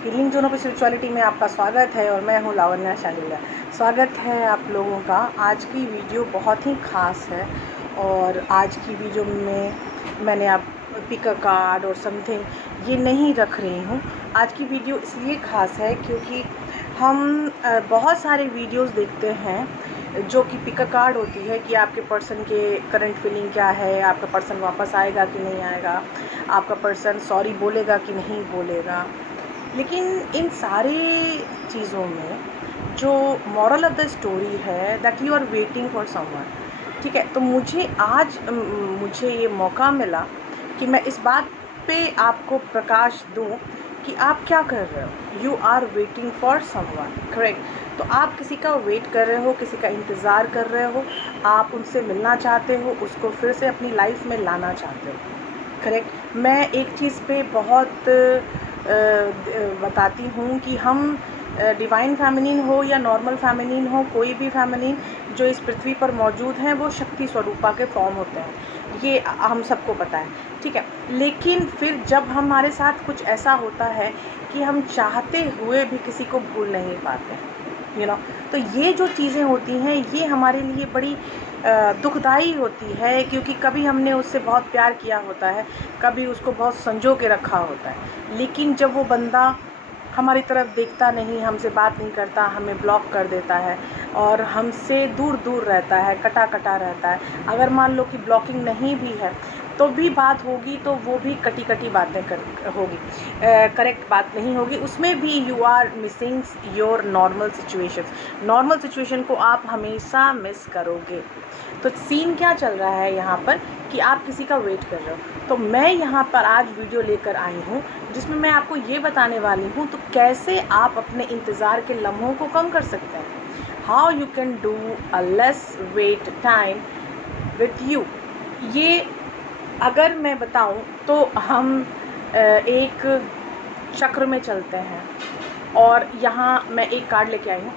Healing zone of spirituality में आपका स्वागत है और मैं हूँ लावण्या शांडिल्या। स्वागत है आप लोगों का। आज की वीडियो बहुत ही ख़ास है और आज की वीडियो में मैंने आप पिक अ कार्ड और समथिंग ये नहीं रख रही हूँ। आज की वीडियो इसलिए ख़ास है क्योंकि हम बहुत सारे वीडियोस देखते हैं जो कि पिक अ कार्ड होती है कि आपके पर्सन के करंट फीलिंग क्या है, आपका पर्सन वापस आएगा कि नहीं आएगा, आपका पर्सन सॉरी बोलेगा कि नहीं बोलेगा। लेकिन इन सारी चीज़ों में जो मॉरल ऑफ द स्टोरी है that you are waiting for someone. ठीक है, तो मुझे ये मौका मिला कि मैं इस बात पे आपको प्रकाश दूं कि आप क्या कर रहे हो। You are waiting for someone, correct. तो आप किसी का वेट कर रहे हो, किसी का इंतज़ार कर रहे हो, आप उनसे मिलना चाहते हो, उसको फिर से अपनी लाइफ में लाना चाहते हो, करेक्ट। मैं एक चीज़ पे बहुत बताती हूँ कि हम डिवाइन फेमिनिन हो या नॉर्मल फेमिनिन हो, कोई भी फेमिनिन जो इस पृथ्वी पर मौजूद हैं वो शक्ति स्वरूपा के फॉर्म होते हैं, ये हम सबको पता है, ठीक है। लेकिन फिर जब हमारे साथ कुछ ऐसा होता है कि हम चाहते हुए भी किसी को भूल नहीं पाते हैं, तो ये जो चीज़ें होती हैं ये हमारे लिए बड़ी दुखदाई होती है, क्योंकि कभी हमने उससे बहुत प्यार किया होता है, कभी उसको बहुत संजो के रखा होता है, लेकिन जब वो बंदा हमारी तरफ देखता नहीं, हमसे बात नहीं करता, हमें ब्लॉक कर देता है और हमसे दूर दूर रहता है, कटा कटा रहता है। अगर मान लो कि ब्लॉकिंग नहीं भी है तो भी बात होगी तो वो भी कटी कटी बातें होगी, करेक्ट बात नहीं होगी, उसमें भी you are missing your normal situation को आप हमेशा मिस करोगे। तो सीन क्या चल रहा है यहाँ पर कि आप किसी का वेट कर रहे हो। तो मैं यहाँ पर आज वीडियो लेकर आई हूँ जिसमें मैं आपको ये बताने वाली हूँ तो कैसे आप अपने इंतज़ार के लम्हों को कम कर सकते हैं। How you can do a less weight time with you. ये अगर मैं बताऊं तो हम एक चक्र में चलते हैं और यहाँ मैं एक कार्ड लेके आई हूँ।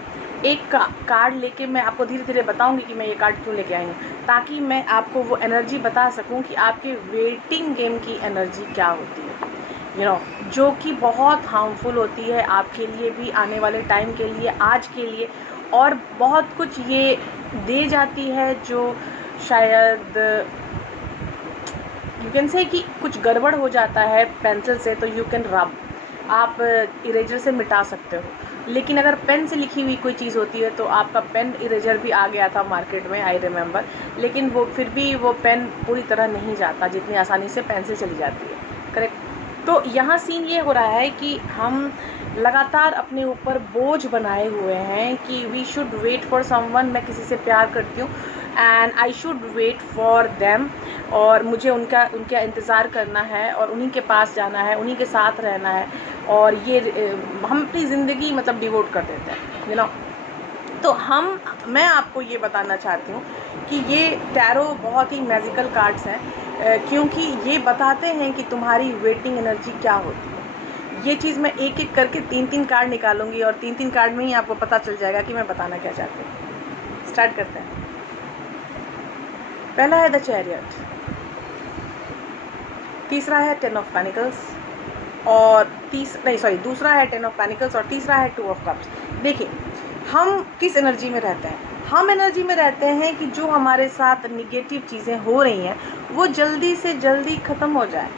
एक कार्ड लेके मैं आपको धीरे धीरे बताऊंगी कि मैं ये कार्ड क्यों लेके आई हूँ, ताकि मैं आपको वो एनर्जी बता सकूं कि आपके वेटिंग गेम की एनर्जी क्या होती है, जो कि बहुत हार्मफुल होती है आपके लिए भी, आने वाले टाइम के लिए, आज के लिए, और बहुत कुछ ये दे जाती है जो शायद यू कैन से कि कुछ गड़बड़ हो जाता है पेंसिल से तो यू कैन रब, आप इरेजर से मिटा सकते हो, लेकिन अगर पेन से लिखी हुई कोई चीज़ होती है तो आपका पेन इरेजर भी आ गया था मार्केट में, आई रिमेंबर, लेकिन वो फिर भी वो पेन पूरी तरह नहीं जाता जितनी आसानी से पेंसिल चली जाती है, करेक्ट। तो यहाँ सीन ये हो रहा है कि हम लगातार अपने ऊपर बोझ बनाए हुए हैं कि we should wait for someone, मैं किसी से प्यार करती हूँ and I should wait for them, और मुझे उनका इंतज़ार करना है और उन्हीं के पास जाना है, उन्हीं के साथ रहना है, और ये हम अपनी ज़िंदगी मतलब डिवोट कर देते हैं, तो मैं आपको ये बताना चाहती हूँ कि ये टैरो बहुत ही मैजिकल कार्ड्स हैं, क्योंकि ये बताते हैं कि तुम्हारी वेटिंग एनर्जी क्या होती है। ये चीज़ मैं एक एक करके 3-3 कार्ड निकालूंगी और 3-3 कार्ड में ही आपको पता चल जाएगा कि मैं बताना क्या चाहती हूँ। स्टार्ट करते हैं। पहला है द चैरियट, तीसरा है 10 ऑफ पेनिकल्स और दूसरा है 10 ऑफ पेनिकल्स और तीसरा है 2 ऑफ कप्स। देखिए हम किस एनर्जी में रहते हैं। हम एनर्जी में रहते हैं कि जो हमारे साथ निगेटिव चीज़ें हो रही हैं वो जल्दी से जल्दी ख़त्म हो जाए।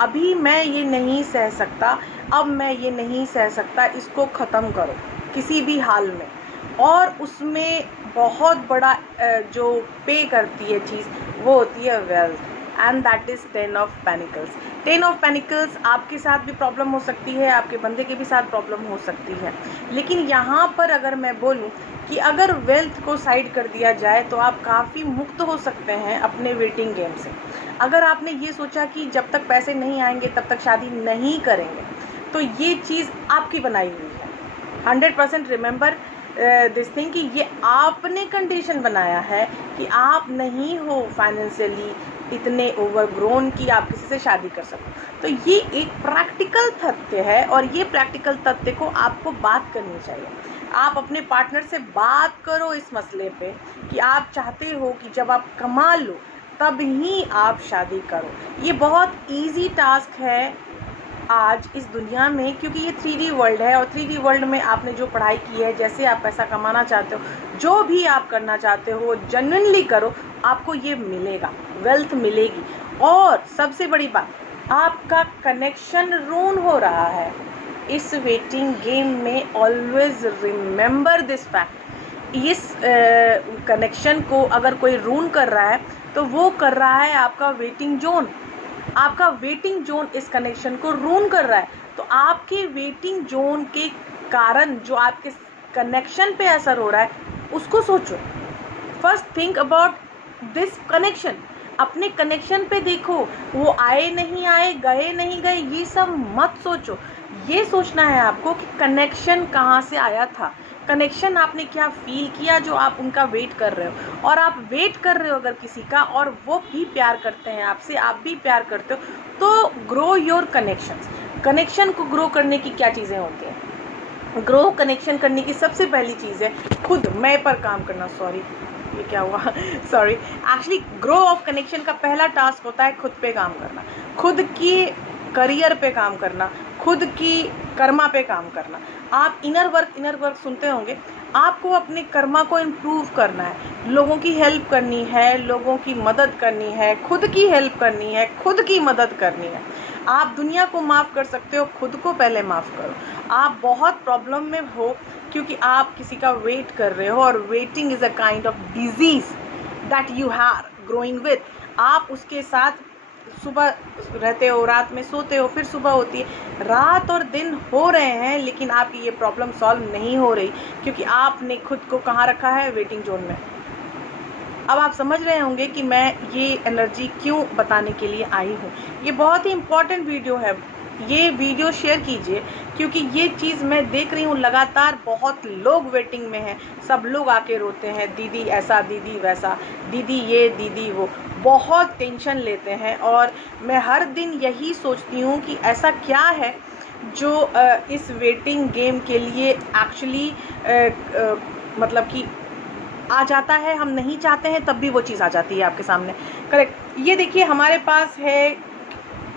अभी मैं ये नहीं सह सकता, अब मैं ये नहीं सह सकता, इसको ख़त्म करो किसी भी हाल में। और उसमें बहुत बड़ा जो पे करती है चीज़ वो होती है wealth, and that is 10 of pentacles. 10 of pentacles आपके साथ भी प्रॉब्लम हो सकती है, आपके बंदे के भी साथ प्रॉब्लम हो सकती है, लेकिन यहाँ पर अगर मैं बोलूँ कि अगर वेल्थ को साइड कर दिया जाए तो आप काफ़ी मुक्त हो सकते हैं अपने वेटिंग गेम से। अगर आपने ये सोचा कि जब तक पैसे नहीं आएंगे तब तक शादी नहीं करेंगे, तो ये चीज़ आपकी बनाई हुई है। 100% रिमेंबर दिस थिंग कि ये आपने कंडीशन बनाया है कि आप नहीं हो फाइनेंशियली इतने ओवरग्रोन कि आप किसी से शादी कर सको। तो ये एक प्रैक्टिकल तथ्य है और ये प्रैक्टिकल तथ्य को आपको बात करनी चाहिए। आप अपने पार्टनर से बात करो इस मसले पे कि आप चाहते हो कि जब आप कमा लो तब ही आप शादी करो। ये बहुत इजी टास्क है आज इस दुनिया में, क्योंकि ये 3D वर्ल्ड है और 3D वर्ल्ड में आपने जो पढ़ाई की है, जैसे आप पैसा कमाना चाहते हो, जो भी आप करना चाहते हो जेन्युइनली करो, आपको ये मिलेगा, वेल्थ मिलेगी। और सबसे बड़ी बात, आपका कनेक्शन रून हो रहा है इस वेटिंग गेम में। Always remember this fact. इस कनेक्शन को अगर कोई रून कर रहा है तो वो कर रहा है आपका वेटिंग जोन। आपका वेटिंग जोन इस कनेक्शन को रून कर रहा है। तो आपके वेटिंग जोन के कारण जो आपके कनेक्शन पे असर हो रहा है, उसको सोचो। First think about this connection. अपने कनेक्शन पे देखो, वो आए नहीं आए, गए नहीं गए, ये सब मत सोचो। ये सोचना है आपको कि कनेक्शन कहाँ से आया था, कनेक्शन आपने क्या फील किया जो आप उनका वेट कर रहे हो। और आप वेट कर रहे हो अगर किसी का, और वो भी प्यार करते हैं आपसे, आप भी प्यार करते हो, तो ग्रो योर कनेक्शंस। कनेक्शन को ग्रो करने की क्या चीज़ें होती हैं? ग्रो कनेक्शन करने की सबसे पहली चीज़ है खुद मैं पर काम करना। सॉरी, ये क्या हुआ? Sorry. Actually grow of connection का पहला टास्क होता है खुद पे काम करना, खुद की करियर पे काम करना, खुद की कर्मा पे काम करना। आप इनर वर्क सुनते होंगे। आपको अपने कर्मा को इम्प्रूव करना है, लोगों की हेल्प करनी है, लोगों की मदद करनी है, खुद की हेल्प करनी है, खुद की मदद करनी है। आप दुनिया को माफ़ कर सकते हो, खुद को पहले माफ़ करो। आप बहुत प्रॉब्लम में हो क्योंकि आप किसी का वेट कर रहे हो, और waiting is a kind of disease that you are growing with. आप उसके साथ सुबह रहते हो, रात में सोते हो, फिर सुबह होती है, रात और दिन हो रहे हैं, लेकिन आपकी ये प्रॉब्लम सॉल्व नहीं हो रही क्योंकि आपने खुद को कहाँ रखा है? वेटिंग जोन में। अब आप समझ रहे होंगे कि मैं ये एनर्जी क्यों बताने के लिए आई हूँ। ये बहुत ही इम्पॉर्टेंट वीडियो है, ये वीडियो शेयर कीजिए, क्योंकि ये चीज़ मैं देख रही हूँ लगातार। बहुत लोग वेटिंग में हैं, सब लोग आके रोते हैं, दीदी ऐसा, दीदी वैसा, दीदी ये, दीदी वो, बहुत टेंशन लेते हैं। और मैं हर दिन यही सोचती हूँ कि ऐसा क्या है जो इस वेटिंग गेम के लिए एक्चुअली मतलब कि आ जाता है। हम नहीं चाहते हैं तब भी वो चीज़ आ जाती है आपके सामने। करेक्ट। ये देखिए, हमारे पास है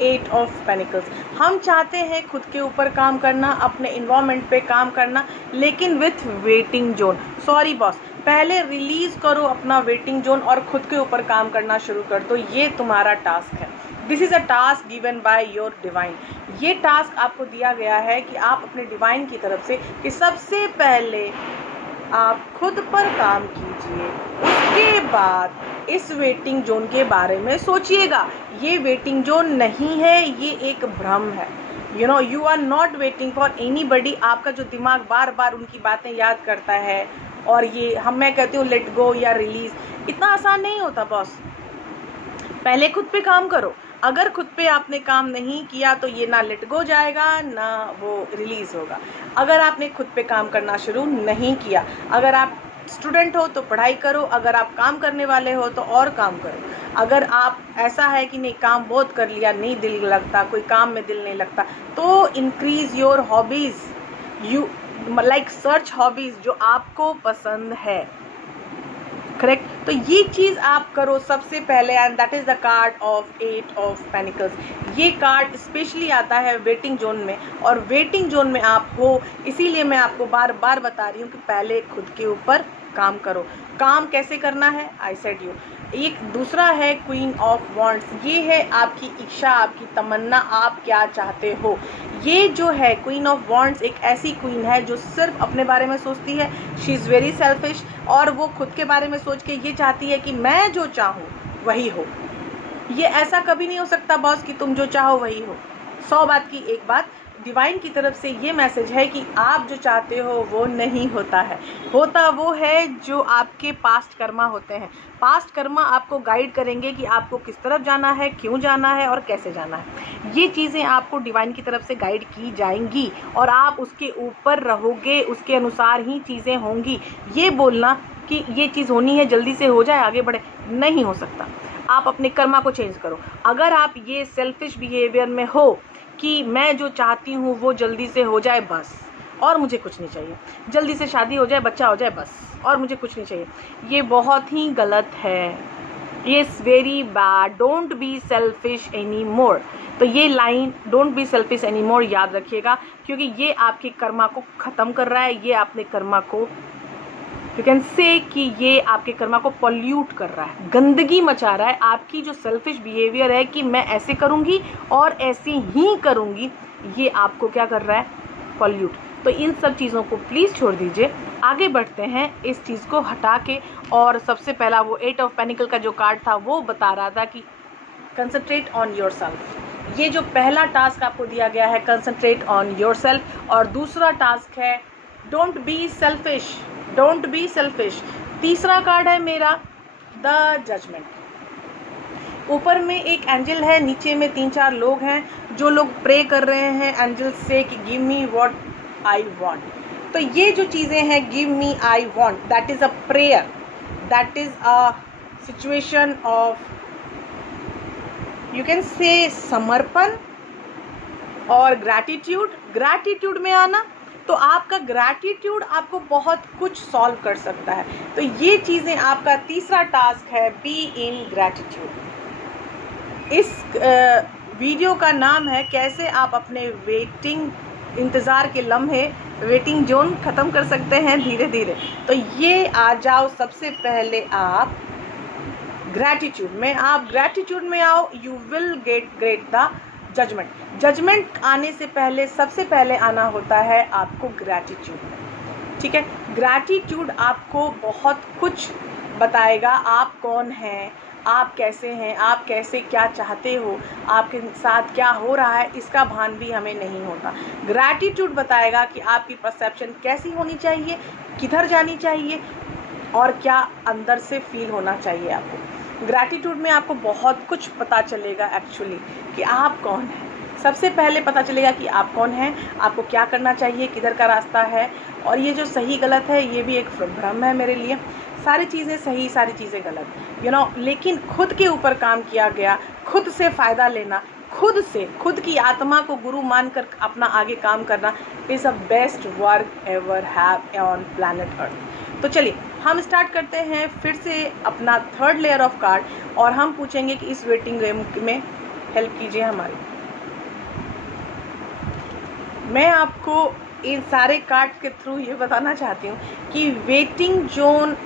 8 ऑफ पेनिकल्स। हम चाहते हैं खुद के ऊपर काम करना, अपने इन्वायरमेंट पे काम करना, लेकिन with waiting zone. Sorry boss, पहले रिलीज करो अपना वेटिंग जोन और खुद के ऊपर काम करना शुरू कर दो। ये तुम्हारा टास्क है। This is a task given by your divine. ये टास्क आपको दिया गया है कि आप अपने डिवाइन की तरफ से कि सबसे पहले आप खुद पर काम कीजिए, उसके बाद इस वेटिंग जोन के बारे में सोचिएगा। ये वेटिंग जोन नहीं है, ये एक भ्रम है। You know, you are not waiting for anybody. आपका जो दिमाग बार बार उनकी बातें याद करता है, और ये मैं कहती हूँ लेट गो या रिलीज, इतना आसान नहीं होता बॉस। पहले खुद पे काम करो। अगर खुद पे आपने काम नहीं किया तो ये ना लेट गो जाएगा, ना वो रिलीज़ होगा। अगर आपने खुद पे काम करना शुरू नहीं किया, अगर आप स्टूडेंट हो तो पढ़ाई करो, अगर आप काम करने वाले हो तो और काम करो। अगर आप ऐसा है कि नहीं काम बहुत कर लिया, नहीं दिल लगता, कोई काम में दिल नहीं लगता, तो increase your hobbies. You like search hobbies जो आपको पसंद है। करेक्ट। तो ये चीज़ आप करो सबसे पहले, and that is the card of 8 of pentacles. ये कार्ड स्पेशली आता है वेटिंग जोन में, और वेटिंग जोन में आप हो, इसीलिए मैं आपको बार बार बता रही हूँ कि पहले खुद के ऊपर काम करो। काम कैसे करना है? I said you. एक दूसरा है क्वीन ऑफ वॉन्ड्स। ये है आपकी इच्छा, आपकी तमन्ना, आप क्या चाहते हो। ये जो है क्वीन ऑफ वॉन्ड्स एक ऐसी क्वीन है जो सिर्फ अपने बारे में सोचती है। शी इज़ वेरी सेल्फिश, और वो खुद के बारे में सोच के ये चाहती है कि मैं जो चाहूँ वही हो। ये ऐसा कभी नहीं हो सकता बॉस कि तुम जो चाहो वही हो। 100 बात की एक बात, डिवाइन की तरफ से ये मैसेज है कि आप जो चाहते हो वो नहीं होता है। होता वो है जो आपके पास्ट कर्मा होते हैं। पास्ट कर्मा आपको गाइड करेंगे कि आपको किस तरफ जाना है, क्यों जाना है और कैसे जाना है। ये चीज़ें आपको डिवाइन की तरफ से गाइड की जाएंगी और आप उसके ऊपर रहोगे, उसके अनुसार ही चीज़ें होंगी। ये बोलना कि ये चीज़ होनी है, जल्दी से हो जाए, आगे बढ़े, नहीं हो सकता। आप अपने कर्मा को चेंज करो। अगर आप ये सेल्फिश बिहेवियर में हो कि मैं जो चाहती हूँ वो जल्दी से हो जाए बस, और मुझे कुछ नहीं चाहिए, जल्दी से शादी हो जाए, बच्चा हो जाए बस, और मुझे कुछ नहीं चाहिए, ये बहुत ही गलत है। ये is very bad, don't be selfish any more. तो ये line don't be selfish any more याद रखिएगा, क्योंकि ये आपके कर्मा को ख़त्म कर रहा है, ये आपने कर्मा को यू कैन से कि ये आपके कर्मा को पॉल्यूट कर रहा है, गंदगी मचा रहा है। आपकी जो सेल्फिश बिहेवियर है कि मैं ऐसे करूँगी और ऐसे ही करूँगी, ये आपको क्या कर रहा है, पॉल्यूट। तो इन सब चीज़ों को प्लीज़ छोड़ दीजिए, आगे बढ़ते हैं इस चीज़ को हटा के। और सबसे पहला वो 8 ऑफ पेनिकल का जो कार्ड था वो बता रहा था कि कंसंट्रेट ऑन योरसेल्फ। ये जो पहला टास्क आपको दिया गया है, कंसंट्रेट ऑन योरसेल्फ, और दूसरा टास्क है don't be selfish, don't be selfish. तीसरा कार्ड है मेरा द जजमेंट। ऊपर में एक एंजल है, नीचे में 3-4 लोग हैं जो लोग प्रे कर रहे हैं एंजल से कि give me what I want. तो ये जो चीज़ें हैं give me I want, that is a prayer, that is a situation of you can say समर्पण और ग्रैटिट्यूड। ग्रैटिट्यूड में आना, तो आपका ग्रैटिट्यूड आपको बहुत कुछ सॉल्व कर सकता है। तो ये चीज़ें आपका तीसरा टास्क है, बी इन ग्रैटिट्यूड। इस वीडियो का नाम है कैसे आप अपने इंतज़ार के लम्हे, वेटिंग जोन ख़त्म कर सकते हैं धीरे धीरे। तो ये आ जाओ, सबसे पहले आप ग्रैटिट्यूड में, आप ग्रैटिट्यूड में आओ, you will get the judgement. Judgement आने से पहले सबसे पहले आना होता है आपको ग्रैटिट्यूड में, ठीक है। ग्रैटिट्यूड आपको बहुत कुछ बताएगा, आप कौन हैं, आप कैसे हैं, आप कैसे क्या चाहते हो, आपके साथ क्या हो रहा है, इसका भान भी हमें नहीं होता। ग्रैटिट्यूड बताएगा कि आपकी परसेप्शन कैसी होनी चाहिए, किधर जानी चाहिए और क्या अंदर से फील होना चाहिए आपको। ग्रैटिट्यूड में आपको बहुत कुछ पता चलेगा एक्चुअली कि आप कौन हैं। सबसे पहले पता चलेगा कि आप कौन हैं, आपको क्या करना चाहिए, किधर का रास्ता है, और ये जो सही गलत है ये भी एक भ्रम है मेरे लिए। सारी चीज़ें सही, सारी चीज़ें गलत, लेकिन खुद के ऊपर काम किया गया, खुद से फ़ायदा लेना, खुद से, खुद की आत्मा को गुरु मानकर अपना आगे काम करना is a best work ever have on planet earth. तो चलिए हम स्टार्ट करते हैं फिर से अपना थर्ड लेयर ऑफ कार्ड, और हम पूछेंगे कि इस वेटिंग गेम में हेल्प कीजिए हमारी। मैं आपको इन सारे कार्ड के थ्रू ये बताना चाहती हूँ कि वेटिंग जोन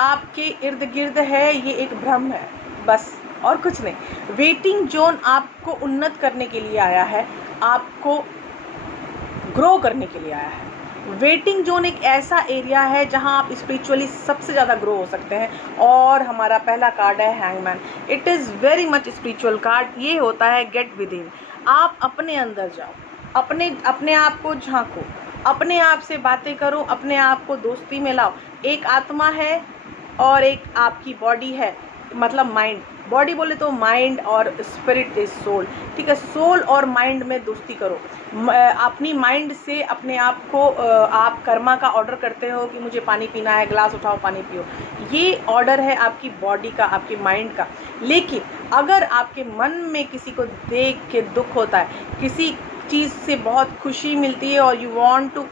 आपके इर्द गिर्द है, ये एक भ्रम है बस, और कुछ नहीं। वेटिंग जोन आपको उन्नत करने के लिए आया है, आपको ग्रो करने के लिए आया है। वेटिंग जोन एक ऐसा एरिया है जहां आप स्पिरिचुअली सबसे ज़्यादा ग्रो हो सकते हैं। और हमारा पहला कार्ड है hangman. It is very much spiritual card. ये होता है गेट विद इन। आप अपने अंदर जाओ, अपने आप को झांको, अपने आप से बातें करो, अपने आप को दोस्ती में लाओ। एक आत्मा है और एक आपकी बॉडी है, मतलब माइंड। बॉडी बोले तो माइंड और स्पिरिट इज सोल, ठीक है। सोल और माइंड में दोस्ती करो। अपनी माइंड से अपने आप को आप कर्मा का ऑर्डर करते हो कि मुझे पानी पीना है, ग्लास उठाओ पानी पियो, ये ऑर्डर है आपकी बॉडी का, आपकी माइंड का। लेकिन अगर आपके मन में किसी को देख के दुख होता है, किसी चीज़ से बहुत खुशी मिलती है और you want to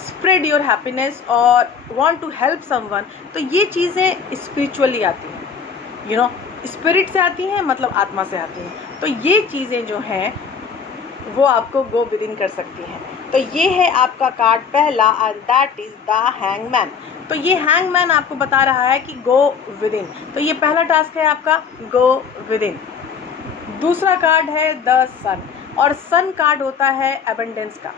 spread your happiness और वांट टू हेल्प समवन, तो ये चीज़ें स्पिरिचुअली आती हैं, स्पिरिट से आती हैं, मतलब आत्मा से आती हैं। तो ये चीज़ें जो हैं वो आपको गो विद इन कर सकती हैं। तो ये है आपका कार्ड पहला, and that is the hangman. तो ये हैंगमैन आपको बता रहा है कि गो विद इन। तो ये पहला टास्क है आपका, गो विद इन। दूसरा कार्ड है द सन, और सन कार्ड होता है एबंडेंस का।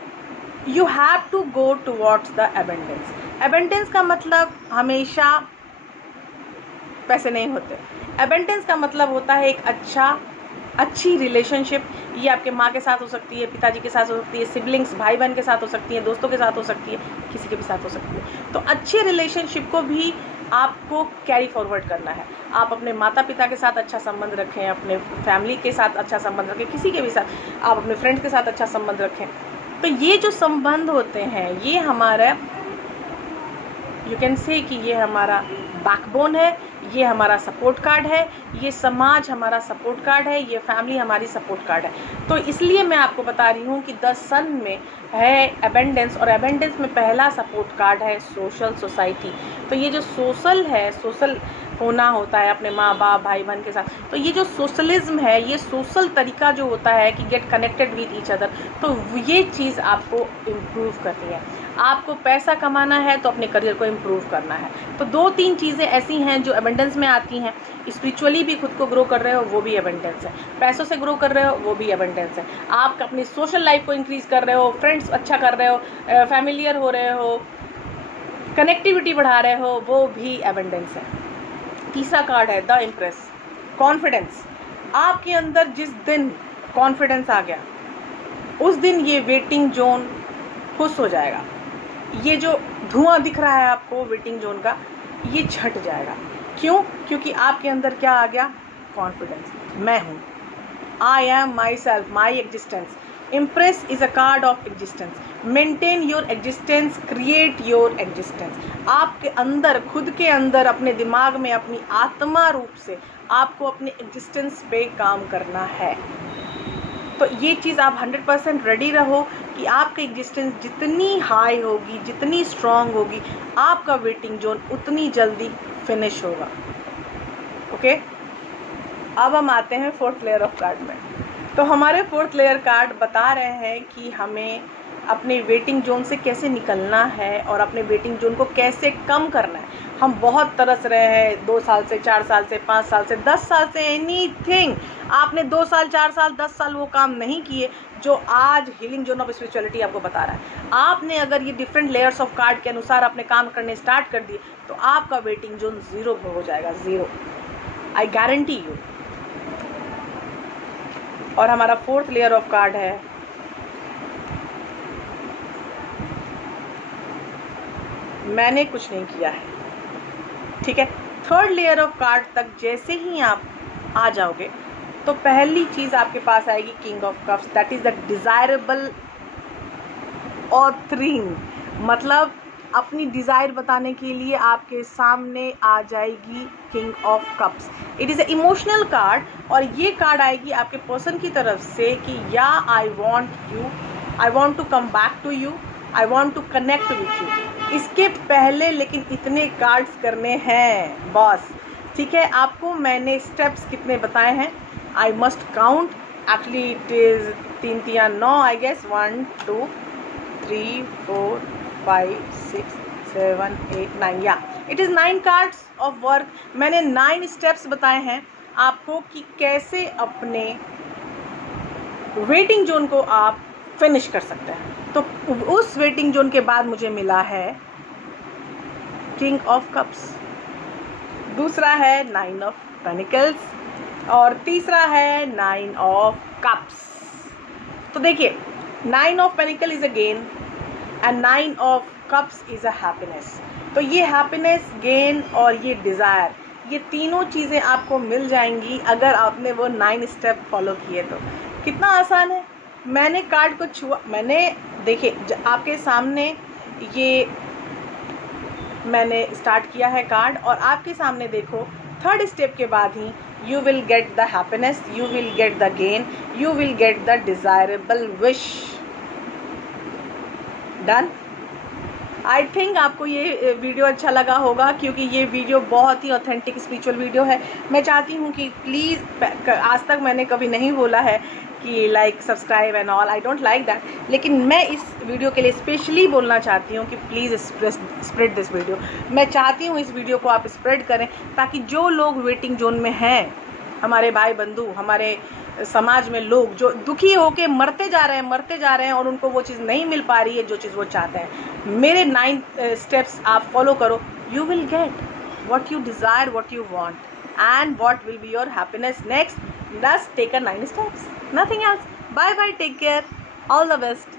You have to go towards the abundance. Abundance का मतलब हमेशा पैसे नहीं होते। एबंडेंस का मतलब होता है एक अच्छी रिलेशनशिप। ये आपके माँ के साथ हो सकती है, पिताजी के साथ हो सकती है, सिबलिंग्स भाई बहन के साथ हो सकती है, दोस्तों के साथ हो सकती है, किसी के भी साथ हो सकती है। तो अच्छे रिलेशनशिप को भी आपको कैरी फॉरवर्ड करना है। आप अपने माता पिता के साथ अच्छा संबंध रखें, अपने फैमिली के साथ अच्छा संबंध रखें, किसी के भी साथ, आप अपने फ्रेंड्स के साथ अच्छा संबंध रखें। तो ये जो संबंध होते हैं ये हमारा, यू कैन से कि ये हमारा बैकबोन है, ये हमारा सपोर्ट कार्ड है, ये समाज हमारा सपोर्ट कार्ड है, ये फैमिली हमारी सपोर्ट कार्ड है। तो इसलिए मैं आपको बता रही हूँ कि द सन में है अबेंडेंस, और अबेंडेंस में पहला सपोर्ट कार्ड है सोशल सोसाइटी। तो ये जो सोशल है, सोशल होना होता है अपने माँ बाप भाई बहन के साथ, तो ये जो सोशलिज्म है, ये सोशल तरीका जो होता है कि get connected with each other, तो ये चीज़ आपको इम्प्रूव करती है। आपको पैसा कमाना है तो अपने करियर को इम्प्रूव करना है। तो 2-3 चीज़ें ऐसी हैं जो एबेंडेंस में आती हैं। स्पिरिचुअली भी खुद को ग्रो कर रहे हो, वो भी एबेंडेंस है। पैसों से ग्रो कर रहे हो, वो भी एबेंडेंस है। आप अपनी सोशल लाइफ को इंक्रीज़ कर रहे हो, फ्रेंड्स अच्छा कर रहे हो, फैमिलियर हो रहे हो, कनेक्टिविटी बढ़ा रहे हो, वो भी एबेंडेंस है। तीसरा कार्ड है द इम्प्रेस, कॉन्फिडेंस। आपके अंदर जिस दिन कॉन्फिडेंस आ गया, उस दिन ये वेटिंग जोन खुश हो जाएगा। ये जो धुआं दिख रहा है आपको वेटिंग जोन का, ये छट जाएगा। क्यों? क्योंकि आपके अंदर क्या आ गया? कॉन्फिडेंस। मैं हूँ, I am my self, my existence. Impress is a card of existence. Maintain your existence, create your existence. आपके अंदर, खुद के अंदर, अपने दिमाग में, अपनी आत्मा रूप से आपको अपने एग्जिस्टेंस पे काम करना है। तो ये चीज़ आप 100% रेडी रहो कि आपकी एग्जिस्टेंस जितनी हाई होगी, जितनी स्ट्रॉन्ग होगी, आपका वेटिंग जोन उतनी जल्दी फिनिश होगा। ओके, अब हम आते हैं 4th लेयर ऑफ कार्ड में। तो हमारे 4th लेयर कार्ड बता रहे हैं कि हमें अपने वेटिंग जोन से कैसे निकलना है और अपने वेटिंग जोन को कैसे कम करना है। हम बहुत तरस रहे हैं 2 साल से, 4 साल से, 5 साल से, 10 साल से, एनीथिंग। आपने 2 साल, 4 साल, 10 साल वो काम नहीं किए जो आज हीलिंग जोन ऑफ स्पिरिचुअलिटी आपको बता रहा है। आपने अगर ये डिफरेंट लेयर्स ऑफ कार्ड के अनुसार अपने काम करने स्टार्ट कर दिए तो आपका वेटिंग जोन 0 हो जाएगा, 0। I guarantee you. और हमारा 4th लेयर ऑफ कार्ड है मैंने कुछ नहीं किया है। ठीक है, 3rd लेयर ऑफ कार्ड तक जैसे ही आप आ जाओगे तो पहली चीज़ आपके पास आएगी king of cups, that is the desirable authoring. मतलब अपनी डिज़ायर बताने के लिए आपके सामने आ जाएगी king of cups. It is a emotional card, और ये कार्ड आएगी आपके पर्सन की तरफ से कि या I want you, I want to come back to you, I want to connect with you. इसके पहले लेकिन इतने कार्ड्स करने हैं बॉस। ठीक है, आपको मैंने स्टेप्स कितने बताए हैं, I must count. Actually it is 3 3 9 I guess, 1 2 3 4 5 6 7 8 9, या it is 9 cards of work. मैंने 9 स्टेप्स बताए हैं आपको कि कैसे अपने वेटिंग जोन को आप फिनिश कर सकते हैं। तो उस वेटिंग जोन के बाद मुझे मिला है किंग ऑफ कप्स, दूसरा है 9 ऑफ पेनिकल्स, और तीसरा है 9 ऑफ कप्स। तो देखिए, 9 of panicle is a gain and 9 of cups is a happiness. तो ये हैप्पीनेस, गेन और ये डिज़ायर, ये तीनों चीज़ें आपको मिल जाएंगी अगर आपने वो 9 स्टेप फॉलो किए। तो कितना आसान है। मैंने कार्ड को छुआ, मैंने देखिए आपके सामने ये मैंने स्टार्ट किया है कार्ड, और आपके सामने देखो 3rd स्टेप के बाद ही you will get the happiness, you will get the gain, you will get the desirable wish. Done. I think आपको ये वीडियो अच्छा लगा होगा, क्योंकि ये वीडियो बहुत ही ऑथेंटिक स्पिरिचुअल वीडियो है। मैं चाहती हूँ कि प्लीज़, आज तक मैंने कभी नहीं बोला है कि like, subscribe and all, I don't like that, लेकिन मैं इस वीडियो के लिए स्पेशली बोलना चाहती हूँ कि प्लीज़ स्प्रेड दिस वीडियो। मैं चाहती हूँ इस वीडियो को आप स्प्रेड करें, ताकि जो लोग वेटिंग जोन में हैं, हमारे भाई बंधु, हमारे समाज में लोग जो दुखी होके मरते जा रहे हैं और उनको वो चीज़ नहीं मिल पा रही है जो चीज़ वो चाहते हैं, मेरे 9 स्टेप्स आप फॉलो करो, you will gate what you desire, what you want, and what will be your happiness next. Just take a 9 steps, nothing else. Bye bye, take care, all the best.